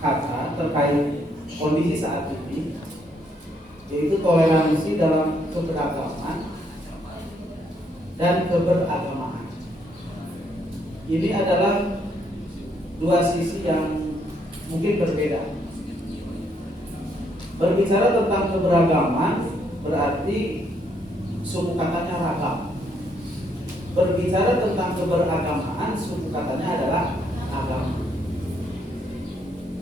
kata terkait kondisi saat ini, yaitu toleransi dalam keberagaman dan keberagamaan. Ini adalah dua sisi yang mungkin berbeda. Berbicara tentang keberagaman berarti suku katanya ragam. Berbicara tentang keberagamaan, suku katanya adalah agama.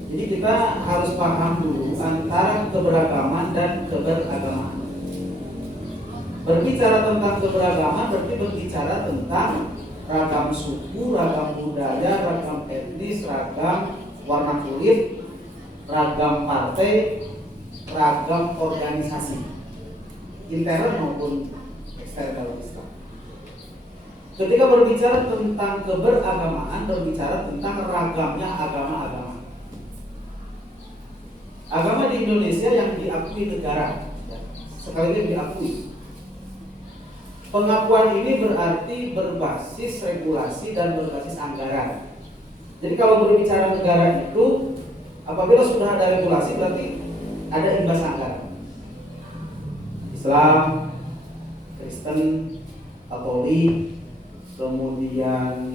Jadi kita harus paham dulu antara keberagaman dan keberagamaan. Berbicara tentang keberagaman berarti berbicara tentang ragam suku, ragam budaya, ragam etnis, ragam warna kulit, ragam partai, ragam organisasi, internal maupun eksternal Islam. Ketika berbicara tentang keberagamaan, berbicara tentang ragamnya agama-agama. Agama di Indonesia yang diakui negara, sekali lagi diakui. Pengakuan ini berarti berbasis regulasi dan berbasis anggaran. Jadi kalau berbicara negara itu, apabila sudah ada regulasi berarti ada imbas anggaran. Islam, Kristen, Katolik, kemudian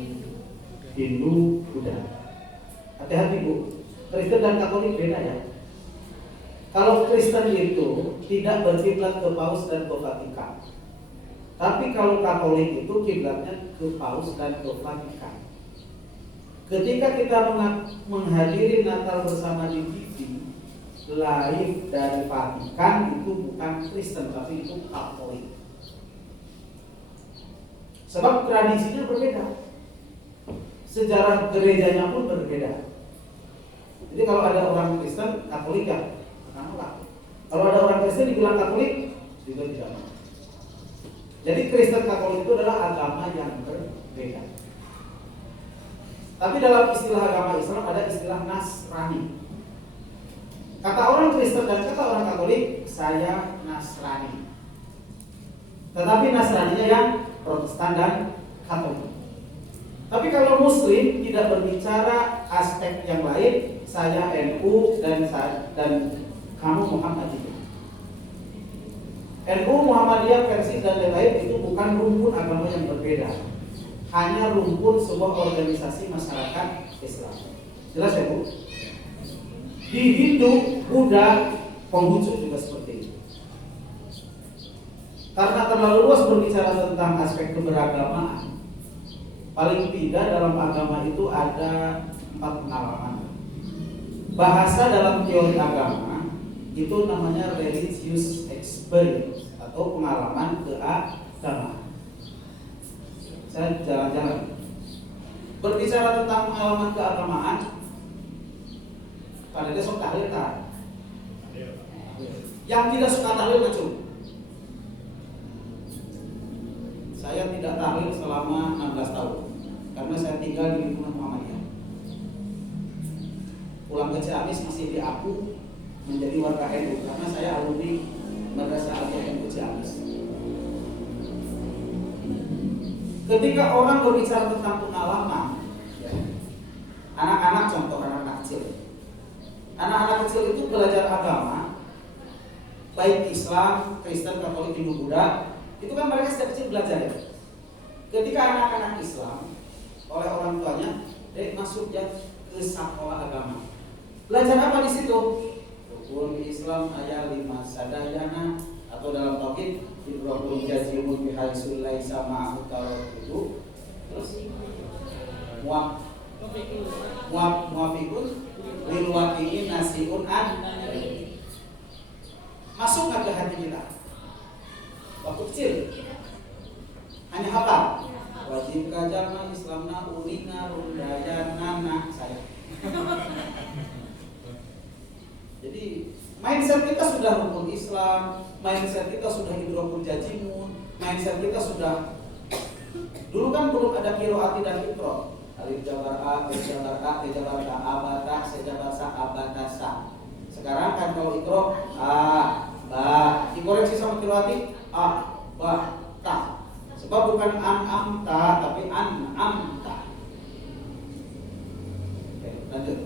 Hindu, Buddha. Hati-hati Bu, Kristen dan Katolik beda ya. Kalau Kristen itu tidak berkiblat ke Paus dan ke Vatikan. Tapi kalau Katolik itu kiblatnya ke Paus dan ke Vatikan. Ketika kita menghadiri Natal bersama di TV live dari Vatikan, itu bukan Kristen tapi itu Katolik. Sebab tradisinya berbeda, sejarah gerejanya pun berbeda. Jadi kalau ada orang Kristen Katolik ya menolak. Kalau ada orang Kristen dibilang Katolik juga tidak mau. Jadi Kristen Katolik itu adalah agama yang berbeda. Tapi dalam istilah agama Islam ada istilah Nasrani. Kata orang Kristen dan kata orang Katolik, saya Nasrani. Tetapi Nasraninya yang Protestan dan Katolik. Tapi kalau Muslim tidak berbicara aspek yang lain, saya NU dan kamu Muhammadiyah. NU, Muhammadiyah, Persis dan lain-lain itu bukan rumpun agama yang berbeda, hanya rumpun sebuah organisasi masyarakat Islam. Jelas ya Bu? Di Hindu, Buddha, Konghucu juga seperti itu. Karena terlalu luas berbicara tentang aspek keberagamaan, paling tidak dalam agama itu ada 4 pengalaman. Bahasa dalam teori agama itu namanya religious experience atau pengalaman keagamaan. Saya jalan-jalan berbicara tentang pengalaman keagamaan. Pada besok tahlil tak? Yang tidak suka tahlil macam. Saya tidak tahlil selama 16 tahun karena saya tinggal di lingkungan Muhammadiyah. Pulang ke Ciamis masih diaku menjadi warga NU karena saya alumni Madrasah Al-Quran Ciamis. Ketika orang berbicara tentang pengalaman, anak-anak, contoh anak-anak kecil, anak-anak kecil itu belajar agama, baik Islam, Kristen, Katolik, Hindu, Buddha, itu kan mereka sejak kecil belajar ya. Ketika anak-anak Islam oleh orang tuanya, masuk ya ke sekolah agama. Belajar apa di situ? Rukun Islam ayat 5 sadayana, atau dalam tauhid Ibrahim jazimun bihaitsul laisa ma'ahu tawakkudu. Terus muafiqun lil waqi'in nasiun an. Masuk nggak ke hati kita? Waktu kecil hanya hafal. Wajib kajama Islamna ulina rundayana saya. Jadi mindset kita sudah rukun Islam, mindset kita sudah idrokul jazimun, mindset kita sudah. Dulu kan belum ada kiroati dan ikro. Alif jabar a, alif jabar a, jabar ka, abata, sejabar sa, abatasa. Sekarang kan kalau ikro a, ba, dikoreksi sama kiroati a, ba, ta. Sebab bukan an-amta tapi an-amta. Oke, lanjut.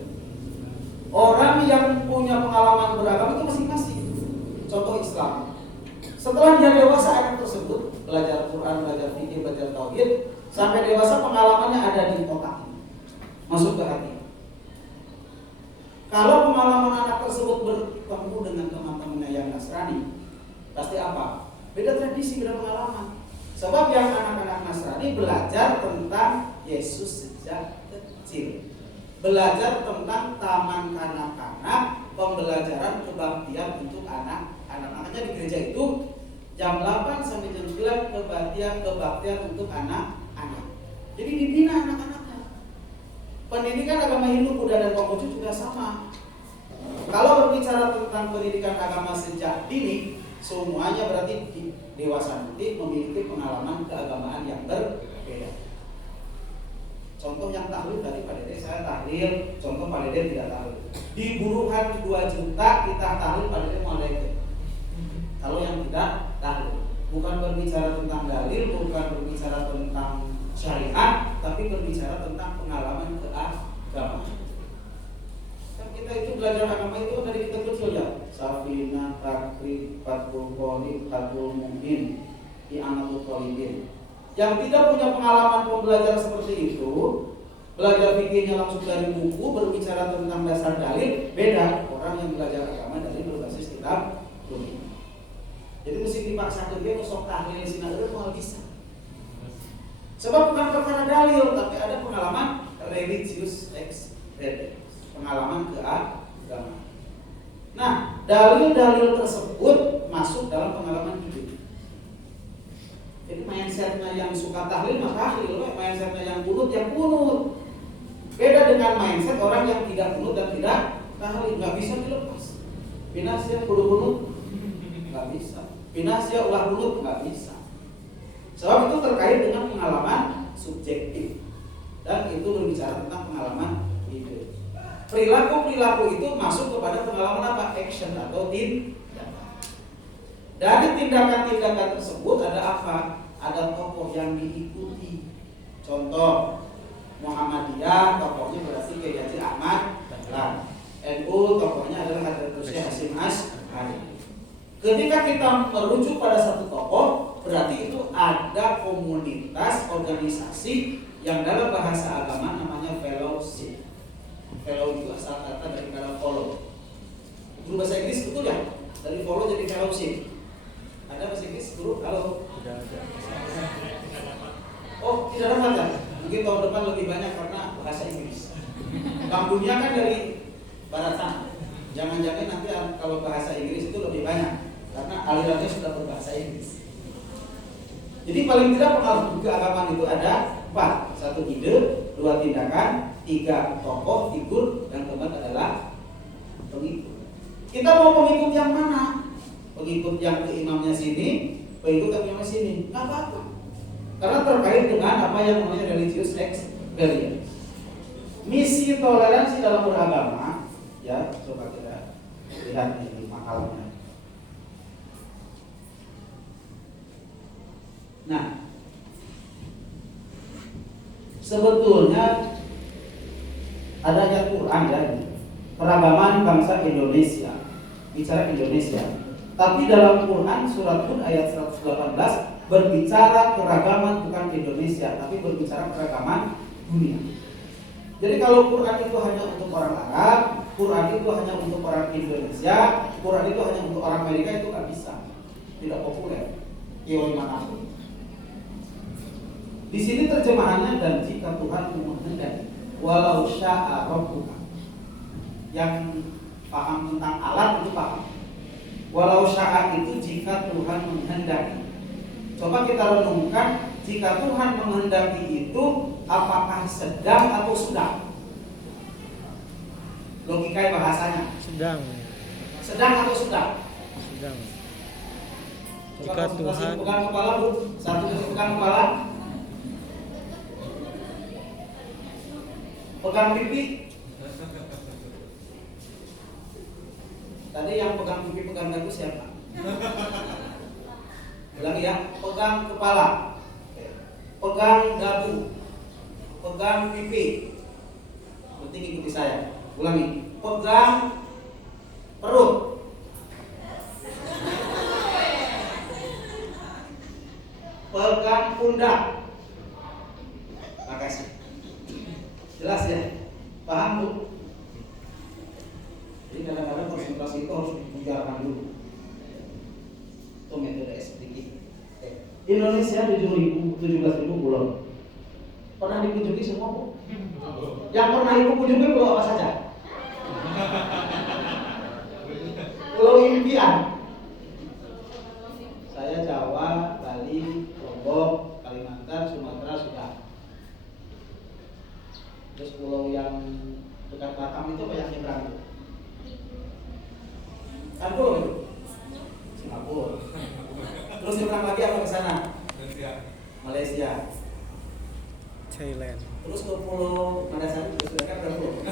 Orang yang punya pengalaman beragama itu masing-masing. Contoh Islam. Setelah dia dewasa, anak tersebut belajar Quran, belajar fikih, belajar tauhid, sampai dewasa pengalamannya ada di otak, masuk ke hati. Kalau pengalaman anak tersebut bertemu dengan teman-temannya yang Nasrani, pasti apa? Beda tradisi, beda pengalaman. Sebab yang anak-anak Nasrani belajar tentang Yesus sejak kecil, belajar tentang taman kanak-kanak, pembelajaran kebaktian untuk anak-anak. Makanya di gereja itu jam 8 sampai jam 9 kebaktian untuk anak-anak. Jadi dibina anak-anaknya. Pendidikan agama Hindu, Buddha, dan Konghucu juga sama. Kalau berbicara tentang pendidikan agama sejak dini, semuanya berarti dewasa nanti memiliki pengalaman keagamaan yang berbeda. Contoh yang tahlil tadi Pak Dede, saya tahlil, contoh Pak Dede tidak tahlil. Di buruhan 2 juta kita tahlil, Pak Dede mau ikut. Kalau yang tidak tahlil, bukan berbicara tentang dalil, bukan berbicara tentang syariat, tapi berbicara tentang pengalaman keagamaan. Kan kita itu belajar agama itu dari kita kecil ya. Safina, Takrib, Fathul Qorib, Fathul Mu'min, I'anatul Thalibin. Yang tidak punya pengalaman pembelajaran seperti itu, belajar fikihnya langsung dari buku, berbicara tentang dasar dalil, beda orang yang belajar agama dari berbasis kitab rutin. Jadi mesti dipaksakan dia sok tahlil sinagel mau bisa. Sebab bukan perkara dalil, tapi ada pengalaman religious experience, pengalaman keagamaan. Nah, dalil-dalil tersebut masuk dalam pengalaman hidup. Jadi mindsetnya yang suka tahlil mah tahlil, mindsetnya yang kunut yang kunut. Beda dengan mindset orang yang tidak kunut dan tidak tahlil, nggak bisa dilepas. Pinasya kudu kunut, nggak bisa. Pinasya ulah kunut, nggak bisa. Sebab itu terkait dengan pengalaman subjektif dan itu berbicara tentang pengalaman hidup. Perilaku-perilaku itu masuk kepada pengalaman apa? Action atau tindakan. Dari tindakan-tindakan tersebut ada apa? Ada tokoh yang diikuti. Contoh Muhammadiyah, tokohnya berarti Kiai Haji Ahmad Dahlan. NU tokohnya adalah Hadratus Syekh Hasyim Asy'ari. Ketika kita merujuk pada satu tokoh, berarti itu ada komunitas organisasi yang dalam bahasa agama namanya fellowship. Fellow itu asal kata dari kata follow. Guru bahasa Inggris betul ya? Dari follow jadi fellowship. Ada bahasa Inggris guru? Halo? Tidak ada. Oh, tidak ada. Mungkin tahun depan lebih banyak karena bahasa Inggris. Kampungnya kan dari barat sana. Jangan-jangan nanti kalau bahasa Inggris itu lebih banyak karena alirannya sudah berbahasa Inggris. Jadi paling tidak pengaruh keagamaan itu ada 4. 1 ide, 2 tindakan, 3 tokoh, figur, dan keempat adalah pengikut. Kita mau pengikut yang mana? Pengikut yang ke imamnya sini, pengikut yang ke imamnya sini, nggak apa-apa. Karena terkait dengan apa yang namanya religious experience. Misi toleransi dalam beragama, ya coba kita lihat ini makalahnya. Nah, sebetulnya ada ayat Quran ya, keragaman bangsa Indonesia, bicara Indonesia. Tapi dalam Quran surat Hud ayat 118 berbicara keragaman bukan Indonesia, tapi berbicara keragaman dunia. Jadi kalau Quran itu hanya untuk orang Arab, Quran itu hanya untuk orang Indonesia, Quran itu hanya untuk orang Amerika, itu nggak bisa, tidak populer. Teori manapun. Di sini terjemahannya dan jika Tuhan menghendaki, walau syaa rabbuka. Yang paham tentang alat itu paham. Walau syaa itu jika Tuhan menghendaki. Coba kita renungkan, jika Tuhan menghendaki itu apakah sedang atau sudah? Logika bahasanya. Sedang. Sedang atau sudah? Sedang. Coba Jika Tuhan pegang kepala Bu, satu pegang kepala. Pegang pipi. Tadi yang pegang pipi, pegang dagu siapa? Ulangi ya, pegang kepala, pegang dagu, pegang pipi. Penting ikuti saya. Ulangi. Pegang perut. Pegang pundak. Makasih. Jelas ya? Paham Bu? Jadi kadang-kadang konsentrasi itu harus dibujarkan dulu. Itu metode sedikit. Indonesia 17.000 pulau. Pernah dikunjungi semua Bu? Yang pernah Ibu kunjungi pulau apa saja? Pulau impian. Saya Jawa, Bali, Lombok, Kalimantan, Sumatera sudah. Terus pulau yang dekat Batam itu apa yang nyebrang itu? Kan pulau itu? Singapura. Terus nyebrang lagi apa ke sana? Malaysia. Thailand. Terus ke pulau Madasari juga sudah kan pulau.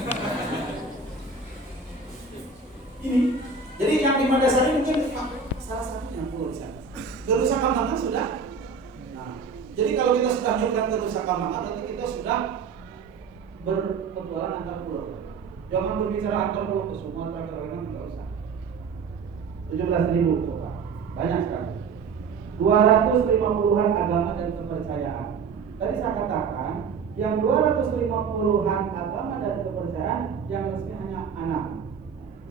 Ini. Jadi yang di Madasari mungkin salah satunya pulau di sana. Ke Nusa Kambangan sudah. Nah, jadi kalau kita sudah nyebrang ke Nusa Kambangan berarti kita sudah berpetualang antar pulau. Jangan berbicara antar pulau ke Sumatera, ke Kalimantan, tidak usah. 17.000 kota, banyak sekali. 250-an agama dan kepercayaan. Tadi saya katakan yang 250-an agama dan kepercayaan yang resmi hanya 6.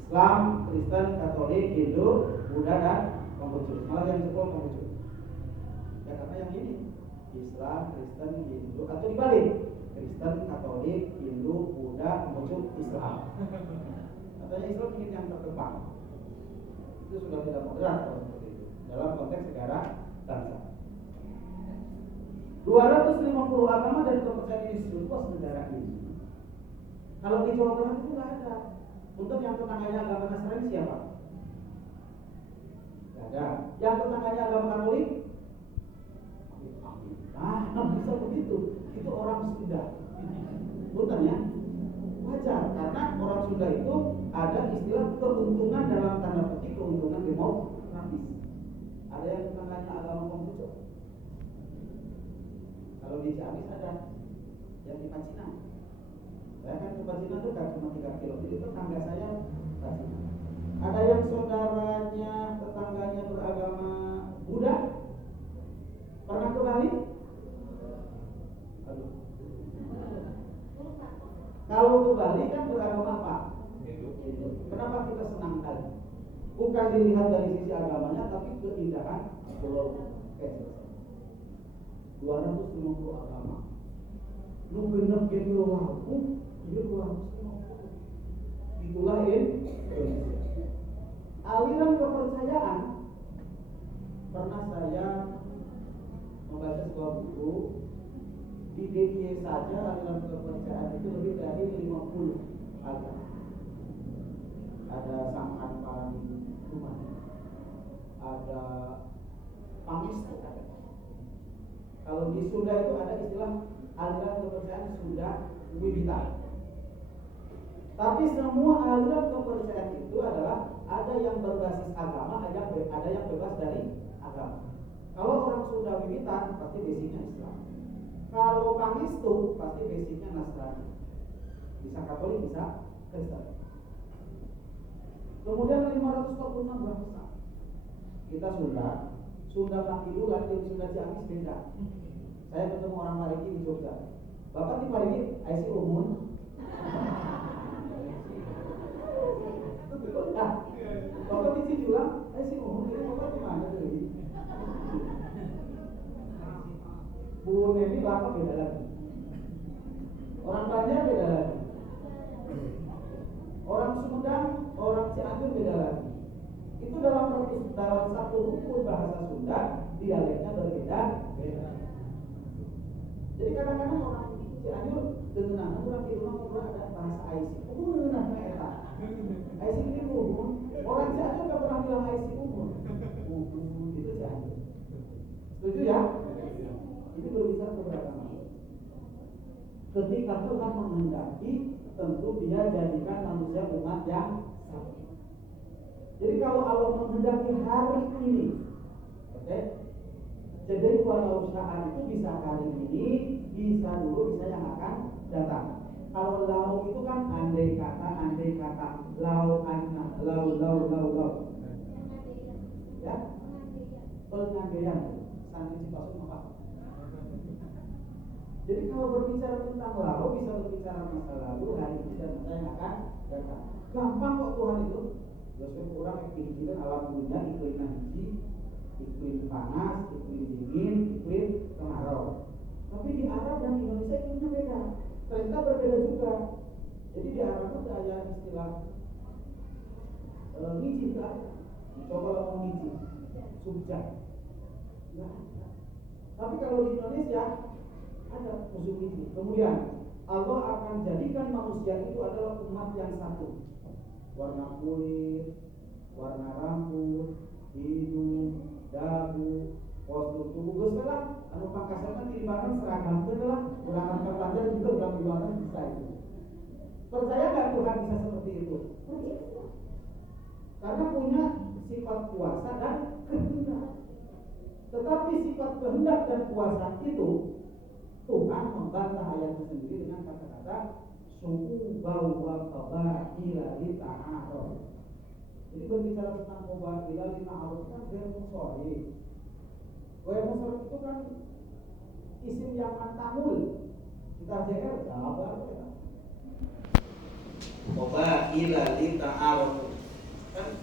Islam, Kristen, Katolik, Hindu, Buddha dan Konghucu. Malah yang 10 Konghucu. Ya karena yang ini Islam, Kristen, Hindu atau dibalik. Kristen, Katolik, Hindu, Buddha, Konghucu, Islam. Katanya Islam ingin yang terkembang. Itu sudah tidak moderat kalau seperti itu dalam konteks negara bangsa. 250 agama dan kepercayaan ini seluruh negara ini. Kalau di Jawa Tengah itu nggak ada. Untuk yang tetangganya agama Nasrani siapa? Nggak ada. Yang tetangganya agama Katolik? Nah, bisa begitu. Itu orang Sunda. Bukan ya? Wajar, karena orang Sunda itu ada istilah keuntungan dalam tanda petik keuntungan demografis. Ada yang tetangganya agama Konghucu. Kalau di Ciamis ada yang di Pacinan. Saya kan ke Pacinan itu kan cuma 3 kilo. Jadi tetangga saya Pacinan. Ada yang saudaranya tetangganya beragama Buddha. Pernah ke Bali? Aduh. Kalau ke Bali kan beragama apa? Kenapa kita senang kali? Bukan dilihat dari sisi agamanya, tapi keindahan pulau Kecil. 250 agama. Lu bener gitu aku, dia 250. Itulah Indonesia. Aliran kepercayaan. Pernah saya membaca sebuah buku. Di DIY saja aliran kepercayaan itu lebih dari 50 agama. Ada Sangkan Parani Tuhan, ada Pangestu. Kalau di Sunda itu ada istilah aliran kepercayaan Sunda Wiwitan. Tapi semua aliran kepercayaan itu adalah ada yang berbasis agama, ada yang bebas dari agama. Kalau orang Sunda Wiwitan pasti basicnya Islam. Kalau Pangestu pasti basicnya Nasrani. Bisa Katolik, bisa Kristen. Kemudian 546 bahasa. Kita Sunda Makilulan dan Sunda Ciamis beda. Saya ketemu orang Mariki di Jogja. Bapak di Mariki, IC Umun. Nah, Bapak di Cijulang, IC Umun. Ini Bapak di mana tadi? Bu Neni Bapak beda lagi. Orang Banjar beda lagi. Orang Sumedang, orang Cianjur beda lagi. Itu dalam satu rukun bahasa Sunda, dialeknya berbeda. Jadi kadang-kadang orang Cianjur dengan orang di rumah ada bahasa Aisi. Dengan mereka. Aisi ini umum. Orang Cianjur nggak pernah bilang Aisi umum. Itu Cianjur. Setuju ya? Ini berbicara keberagaman. Ketika Tuhan menghendaki, tentu Dia jadikan manusia umat yang sama. Jadi kalau Allah menghendaki hari ini, oke? Jadi walau usaha itu bisa hari ini, bisa dulu, bisa yang akan datang. Kalau lau itu kan andai kata, lau anna, lau. Ya, pengandaian. Sampai Cipasung apa? Jadi kalau berbicara tentang lau bisa berbicara masa lalu, hari ini dan masa yang akan datang. Gampang kok Tuhan itu. Biasanya orang yang pikiran alam dunia iklim hiji, iklim panas, iklim dingin, iklim kemarau. Tapi di Arab dan Indonesia iklimnya beda. Ternyata berbeda juga. Jadi di Arab itu ada istilah ngiji itu ada. Coba ngomong ngiji, subjek. Nah, tapi kalau di Indonesia ada musuh ngiji. Kemudian Allah akan jadikan manusia itu adalah umat yang satu. Warna kulit, warna rambut, hidung, dagu, postur tubuh sekarang anu pangkasan di mana seragam itu adalah ulangan pelajar juga ulang di mana bisa itu. Percaya nggak Tuhan bisa seperti itu? Percaya. Karena punya sifat kuasa dan kehendak. Tetapi sifat kehendak dan kuasa itu Tuhan membantah ayatnya sendiri dengan kata-kata suku bau wabah ilali ta'aruf. Jadi berbicara tentang wabah ilali ta'aruf kan bermusori. Musor itu kan isim yang antamul. Kita JR sabar ya. Wabah ilali ta'aruf kan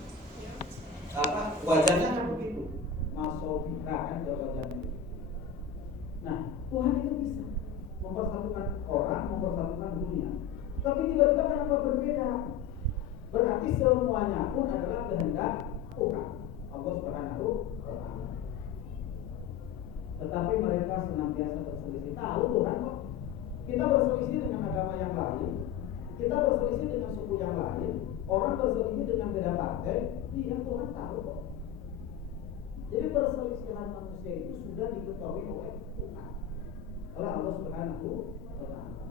apa wajahnya kan begitu. Masofika kan wajahnya. Nah, Tuhan itu bisa mempersatukan orang, mempersatukan dunia. Tapi tiba-tiba kenapa berbeda? Berarti semuanya pun adalah kehendak Tuhan, Allah Subhanahu wa Ta'ala. Tetapi mereka senantiasa berselisih. Tahu Tuhan kok. Kita berselisih dengan agama yang lain, kita berselisih dengan suku yang lain, orang berselisih dengan beda partai. Iya, Tuhan tahu kok. Jadi perselisihan manusia itu sudah diketahui oleh Tuhan, oleh Allah Subhanahu wa Ta'ala.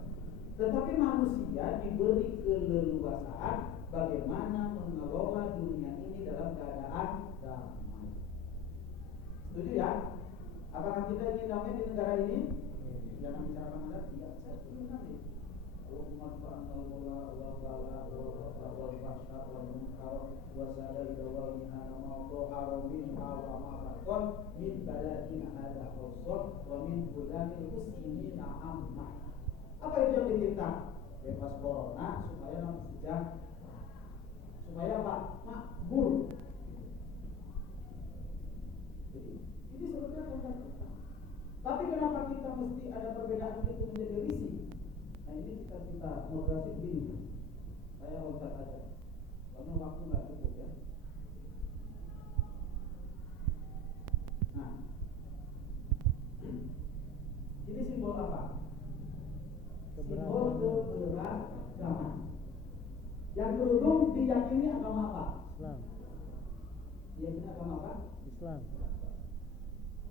Tetapi manusia diberi keleluasaan bagaimana mengelola dunia ini dalam keadaan damai. Setuju ya? Apakah kita ingin damai di negara ini? Jangan bicara Anda, tidak. Saya ingin damai. Umat Allah apa itu yang diminta? Bebas corona supaya nanti sejak supaya apa? Makmur. Jadi ini sebetulnya kehendak kita. Tapi kenapa kita mesti ada perbedaan itu menjadi risih? Nah ini kita moderasi begini. Saya loncat aja, karena waktu nggak cukup ya. Nah, ini simbol apa? Simbol keberagaman. Yang belum diyakini agama apa? Islam. Diyakini agama apa? Islam.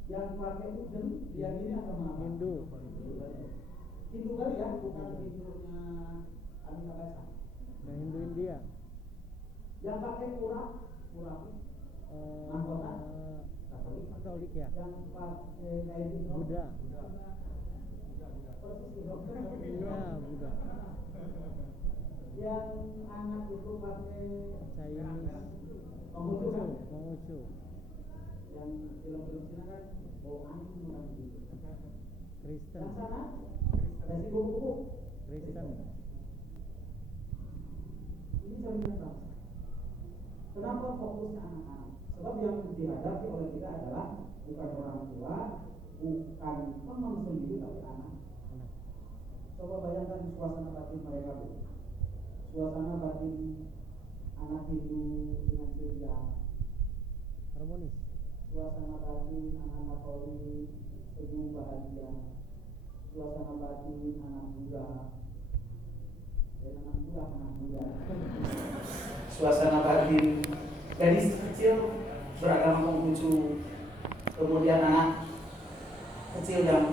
Yang pakai udeng diyakini agama apa? Hindu. Hindu kali ya, bukan Hindunya Amerika Barat. Yang Hindu India. Yang pakai pura anggota Katolik ya. Yang pakai kayak gitu. Buddha. Iya, Buddha. Yang anak itu pakai Chinese. Konghucu. Yang film-film Cina kan anjing orang gitu. Kristen. Yang sana dari buku Kristen. Ini cerminan bangsa. Kenapa fokusnya anak-anak? Sebab yang dihadapi oleh kita adalah bukan orang tua, bukan teman sendiri, tapi anak. Coba bayangkan suasana batin mereka, Bu. Suasana batin anak Hindu dengan ceria, harmonis. Suasana batin anak Katolik senyum bahagia. Suasana batin anak Buddha. Suasana batin gadis kecil beragama Konghucu, kemudian anak kecil yang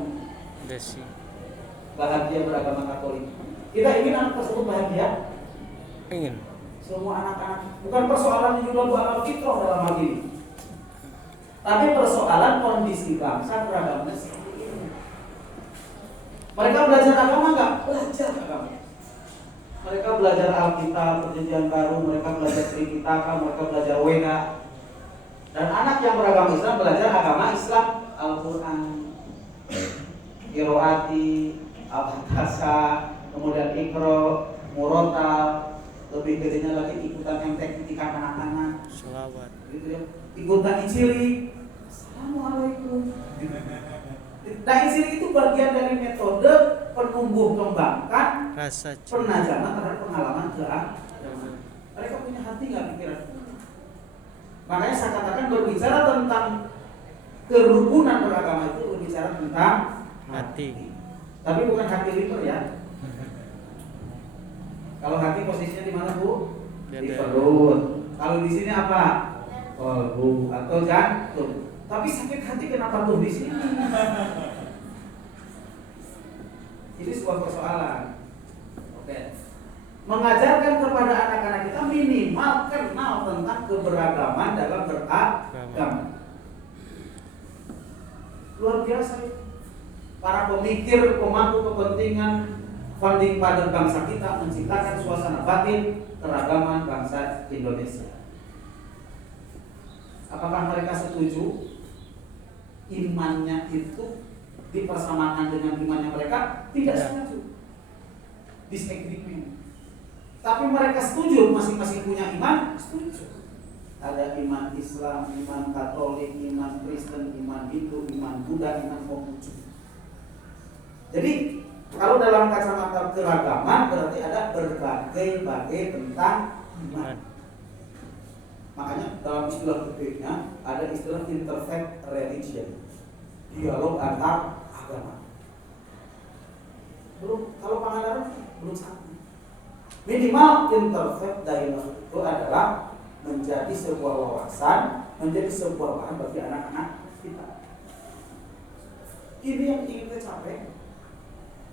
bahagia beragama Katolik. Kita ingin anak tersebut bahagia? Ingin. Semua anak-anak, bukan persoalan juga alam fitrah dalam hal ini, tapi persoalan kondisi bangsa beragama seperti ini. Mereka belajar agama nggak? Belajar agama. Mereka belajar Alkitab, Perjanjian Baru, mereka belajar Tripitaka, mereka belajar Weda. Dan anak yang beragama Islam belajar agama Islam, Al-Quran, Qiraati, Al-Fatasa, kemudian Iqra, Murotal, lebih gedenya lagi ikutan MTQ anak-anak. Selawat. Gitu ya. Ikutan Injili. Assalamualaikum. Nah, Injili itu bagian dari metode penumbuh kembangkan Rasa penajaman terhadap pengalaman keagamaan. Mereka punya hati nggak pikiran? Makanya saya katakan berbicara tentang kerukunan beragama itu berbicara tentang hati. Tapi bukan hati liver ya. Kalau hati posisinya di mana, Bu? Di perut. Kalau di sini apa? Kolbu atau jantung. Tapi sakit hati kenapa tuh di sini? Ini sebuah persoalan. Oke. Mengajarkan kepada anak-anak kita minimal kenal tentang keberagaman dalam beragama. Luar biasa itu. Para pemikir, pemangku kepentingan founding father bangsa kita menciptakan suasana batin keragaman bangsa Indonesia. Apakah mereka setuju imannya itu dipersamakan dengan imannya mereka? Tidak setuju. Disagreement. Tapi mereka setuju, masing-masing punya iman, setuju. Ada iman Islam, iman Katolik, iman Kristen, iman Hindu, iman Buddha, iman Konghucu. Jadi kalau dalam kacamata keragaman berarti ada berbagai-bagai tentang iman. Makanya dalam istilah gedenya ada istilah interfaith religion, dialog antar agama. Belum, kalau Pangandaran belum satu. Minimal interfaith dialog itu adalah menjadi sebuah wawasan, menjadi sebuah bahan bagi anak-anak kita. Ini yang ingin kita capai.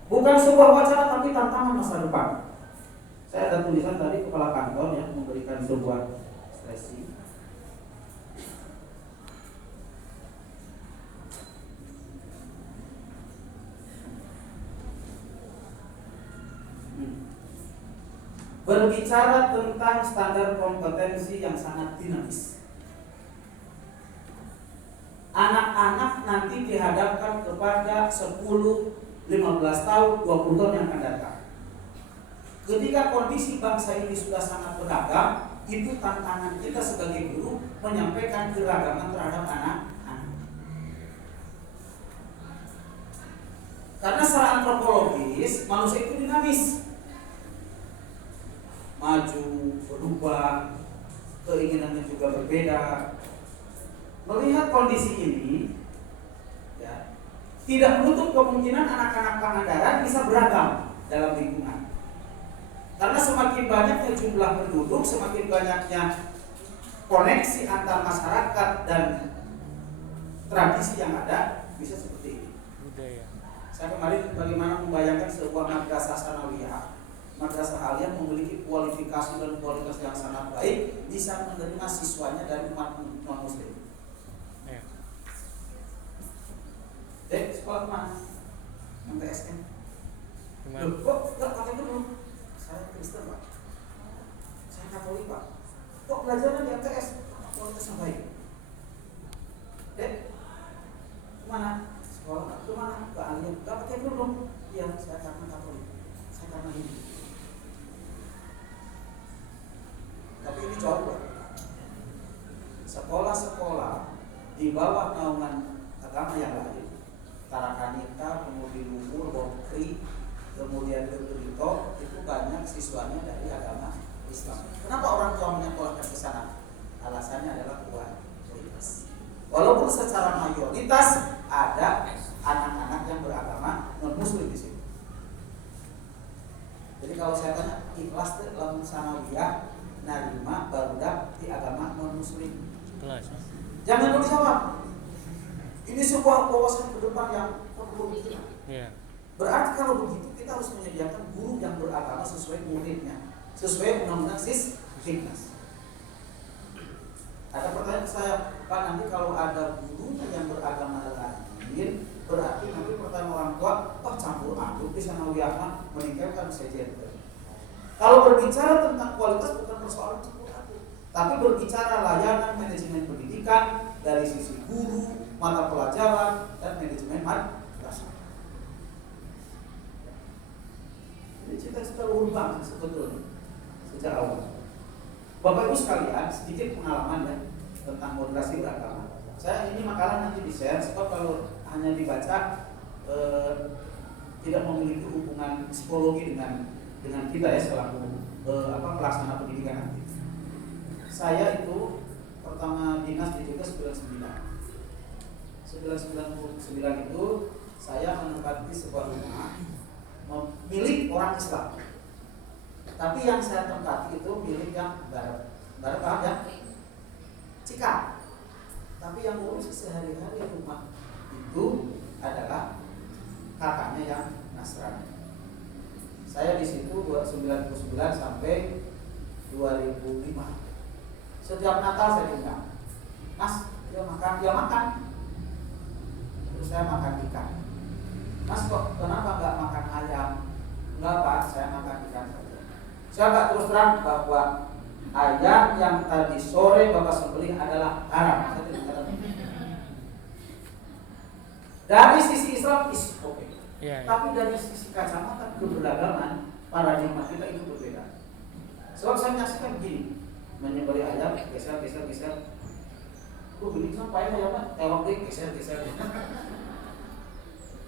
Bukan sebuah wacana tapi tantangan masa depan. Saya ada tulisan tadi kepala kantor ya memberikan sebuah stresi. Berbicara tentang standar kompetensi yang sangat dinamis. Anak-anak nanti dihadapkan kepada 10 15 tahun, 20 tahun yang akan datang. Ketika kondisi bangsa ini sudah sangat beragam, itu tantangan kita sebagai guru menyampaikan keragaman terhadap anak-anak. Karena secara antropologis manusia itu dinamis, maju, berubah, keinginannya juga berbeda. Melihat kondisi ini, ya, tidak menutup kemungkinan anak-anak Pangandaran bisa beragam dalam lingkungan. Karena semakin banyaknya jumlah penduduk, semakin banyaknya koneksi antar masyarakat dan tradisi yang ada, bisa seperti ini. Saya kemarin bagaimana membayangkan sebuah madrasah sanawiyah, madrasah aliyah memiliki kualifikasi dan kualitas yang sangat baik, bisa menerima siswanya dari umat non-muslim. Sekolah mana? MTSN. Loh, kok nggak pakai dulu? Saya Kristen, Pak. Saya Katolik, Pak. Kok belajarnya di MTS? Kualitas yang baik. Kemana? Sekolah kemana? Ke aliyah. Nggak pakai dulu? Iya, saya karena Katolik. Saya karena Hindu. Tapi ini coba. Sekolah-sekolah di bawah naungan agama yang lain, Tarakanita, kemudian Luhur, Bokri, kemudian Gerito, itu banyak siswanya dari agama Islam. Kenapa orang tua menyekolahkan ke sana? Alasannya adalah kualitas. Walaupun secara mayoritas ada anak-anak yang beragama non-muslim di sini. Jadi kalau saya tanya, ikhlas dalam sanawiyah narima barudak di agama non-muslim. Jangan dulu jawab. Ini sebuah wawasan ke depan yang perlu kita. Berarti kalau begitu kita harus menyediakan guru yang beragama sesuai muridnya, sesuai undang-undang Sisdiknas. Ada pertanyaan saya, Pak, nanti kalau ada gurunya yang beragama lain, berarti nanti pertanyaan orang tua, Pak, campur aduk di sanawiyah meningkatkan sejahtera. Kalau berbicara tentang kualitas bukan persoalan campur-aduk, tapi berbicara layanan manajemen pendidikan dari sisi guru, mata pelajaran, dan manajemen madrasah. Jadi cita-cita luhur bangsa sebetulnya sejak awal. Bapak Ibu sekalian, sedikit pengalaman ya tentang moderasi beragama. Saya ini makalah nanti di-share, sebab kalau hanya dibaca tidak memiliki hubungan psikologi dengan kita ya selaku pelaksana pendidikan nanti. Saya itu pertama dinas di Jogja 1999 itu saya menempati sebuah rumah milik orang Islam. Tapi yang saya tempati itu milik yang barat paham ya? Cika. Tapi yang ngurus sehari-hari rumah itu adalah kakaknya yang Nasrani. Saya di situ 1999 sampai 2005. Setiap Natal saya diundang. Mas, dia makan. Terus saya makan ikan. Mas, kok kenapa nggak makan ayam? Enggak Pak, saya makan ikan saja. Saya nggak terus terang bahwa ayam yang tadi sore Bapak sembelih adalah haram. Saya tidak katakan. Dari sisi Islam is oke. Tapi dari sisi kacamata keberagaman paradigma kita itu berbeda. Sebab saya menyaksikan begini, menyembelih ayam geser. Begini sampai ayam tewak deh geser.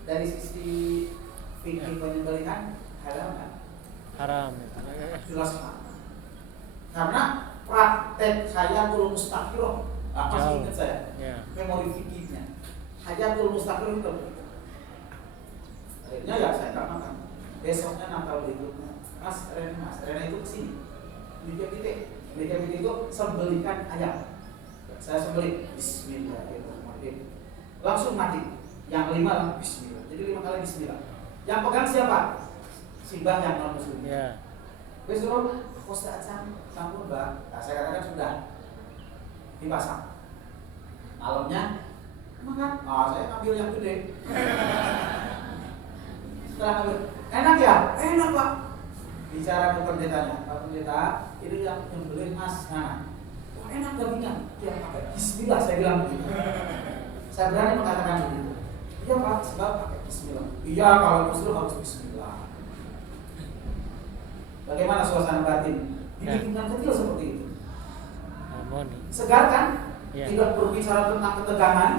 Dari sisi fikih penyembelihan haram. Jelas Pak. Karena praktek hayatul mustaqirah, masih ingat saya, memori fikihnya. Hayatul mustaqirah itu. Akhirnya ya saya nggak makan. Besoknya Natal berikutnya, Mas Rena itu kesini. Meja itu sembelikan ayam. Saya sembelih, Bismillahirrahmanirrahim. Langsung mati. Yang 5 Bismillah. Jadi 5 kali Bismillah. Yang pegang siapa? Simbah yang non muslim. Besok Ustaz campur Mbak. Nah, saya katakan sudah dipasang. Malamnya makan. Saya ambil yang gede. Setelah ambil, enak ya? Enak Pak. Bicara ke pendetanya, Pak Pendeta, ini yang nyembelih Mas Nana. Wah enak dagingnya. Dia pakai Bismillah, saya bilang begitu. Saya berani mengatakan begitu. Iya Pak, sebab pakai Bismillah. Iya kalau muslim harus Bismillah. Bagaimana suasana batin? Di lingkungan kecil seperti itu. Segar kan? Tidak berbicara tentang ketegangan.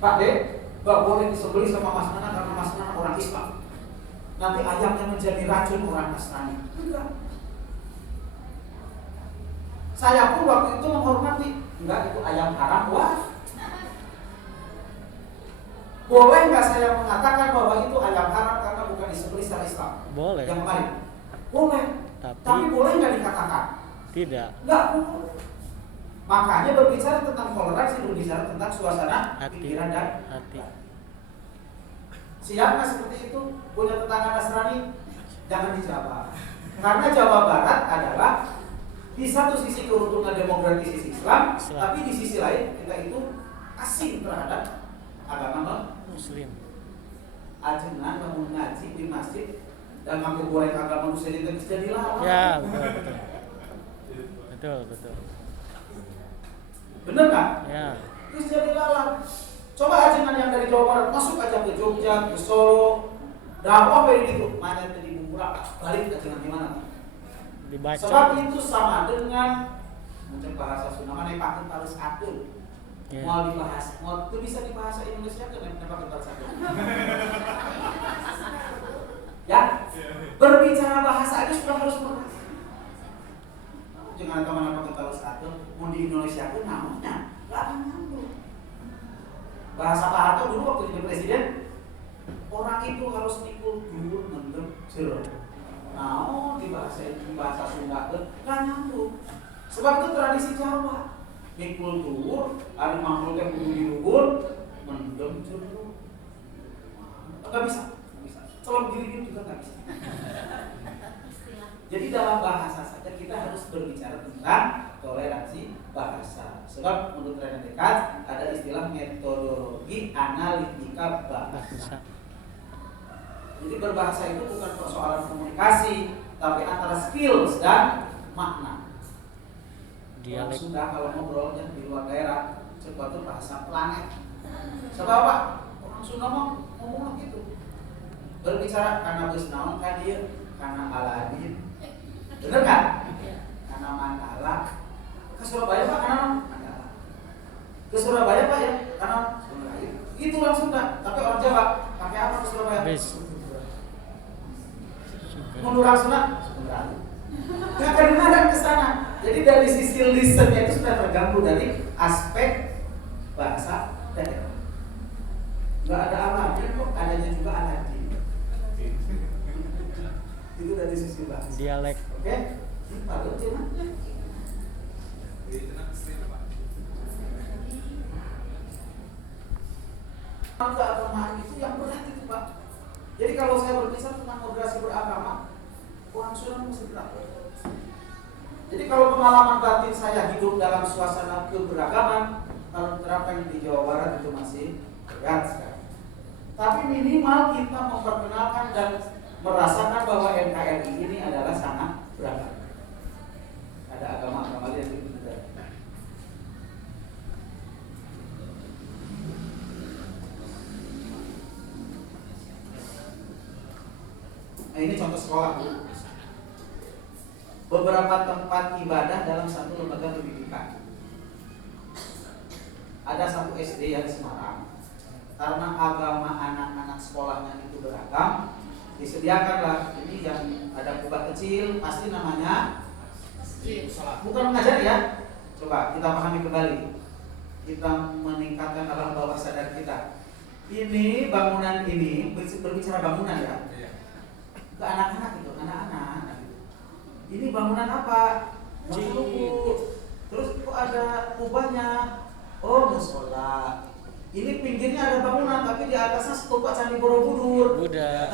Pak D, gak boleh disembelih sama Mas Nana karena Mas Nana orang Islam. Nanti ayamnya menjadi racun orang Nasrani. Enggak. Saya pun waktu itu menghormati. Enggak, itu ayam haram. Wah. Boleh nggak saya mengatakan bahwa itu ayam haram karena bukan disembelih secara Islam? Boleh. Yang kemarin. Boleh. Tapi boleh nggak dikatakan? Tidak. Nggak boleh. Makanya berbicara tentang toleransi, berbicara tentang suasana pikiran dan hati. Siap nggak seperti itu? Punya tetangga Nasrani? Jangan dijawab. Karena Jawa Barat adalah di satu sisi keuntungan demokratis Islam, tapi di sisi lain kita itu asing terhadap agama Muslim. Ajengan bangun ngaji di masjid dan ngaku goreng agama Muslim itu jadi lawan. Ya, betul. Bener nggak? Ya. Terus jadi lawan. Coba ajengan yang dari Jawa Barat masuk aja ke Jogja, ke Solo, dakwah kayak gitu, mana tadi Bumburak, balik ajengan gimana? Dibaca. Sebab itu sama dengan mungkin bahasa Sunda mana pakai talis atur. Yeah. Mau dibahas, mau itu bisa dibahasa Indonesia ke pakai talis atur. Ya, berbicara bahasa aja sudah harus berat. Jangan kemana pakai talis atur, mau di Indonesia pun namanya nggak akan nyambung. Bahasa Pak Harto dulu waktu jadi presiden, orang itu harus ikut dulu mendem jeruk. Nah, di bahasa Sunda nggak nyambung. Sebab itu tradisi Jawa. Mikul tuwur, ada makhluk yang kudu diluhur, mendem jeruk. Nggak bisa. Kalau begini juga nggak bisa. Jadi dalam bahasa saja kita harus berbicara tentang toleransi bahasa. Sebab menurut René Descartes ada istilah metodologi analitika bahasa. Jadi berbahasa itu bukan persoalan komunikasi, tapi antara skills dan makna. Orang Dialek. Sunda kalau ngobrolnya di luar daerah coba tuh bahasa planet. Sebab apa? Orang Sunda mah ngomong gitu. Berbicara karena geus naon ka dieu, karena Aladin. Bener kan? Karena Mandala. Ke Surabaya Pak karena Mandala. Ke Surabaya Pak ya karena Surabaya. Itu orang Sunda, tapi orang Jawa pakai apa ke Surabaya? Bis. Mun orang Sunda, Sunda. Nggak kedengaran ke sana. Jadi dari sisi listennya itu sudah terganggu dari aspek bahasa daerah. Nggak ada Aladin kok, adanya juga Aladin. Itu dari sisi bahasa. Dialek. Oke? Lalu cina. Keagamaan itu yang berat itu Pak. Jadi kalau saya berbicara tentang moderasi beragama, orang Sunda mesti berat. Jadi kalau pengalaman batin saya hidup dalam suasana keberagaman, kalau diterapkan di Jawa Barat itu masih berat sekali. Tapi minimal kita memperkenalkan dan merasakan bahwa NKRI ini adalah sangat beragam. Ada agama-agama yang itu juga. Nah ini contoh sekolah. Beberapa tempat ibadah dalam satu lembaga pendidikan. Ada satu SD yang di Semarang. Karena agama anak-anak sekolahnya itu beragam, disediakanlah ini yang ada kubah kecil, pasti namanya bukan mengajar ya. Coba kita pahami kembali. Kita meningkatkan alam bawah sadar kita. Ini bangunan ini berbicara bangunan ya. Ke anak-anak itu, anak-anak. Ini bangunan apa? Musuh. Terus kok ada kubahnya? Oh, musola. Ini pinggirnya ada bangunan, tapi di atasnya stupa Candi Borobudur. Buddha.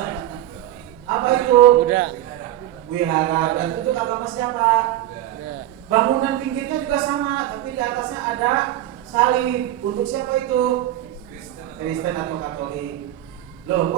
Apa itu? Buddha. Wihara. Dan itu agama siapa? Buddha. Bangunan pinggirnya juga sama, tapi di atasnya ada salib. Untuk siapa itu? Kristen atau Katolik. Loh,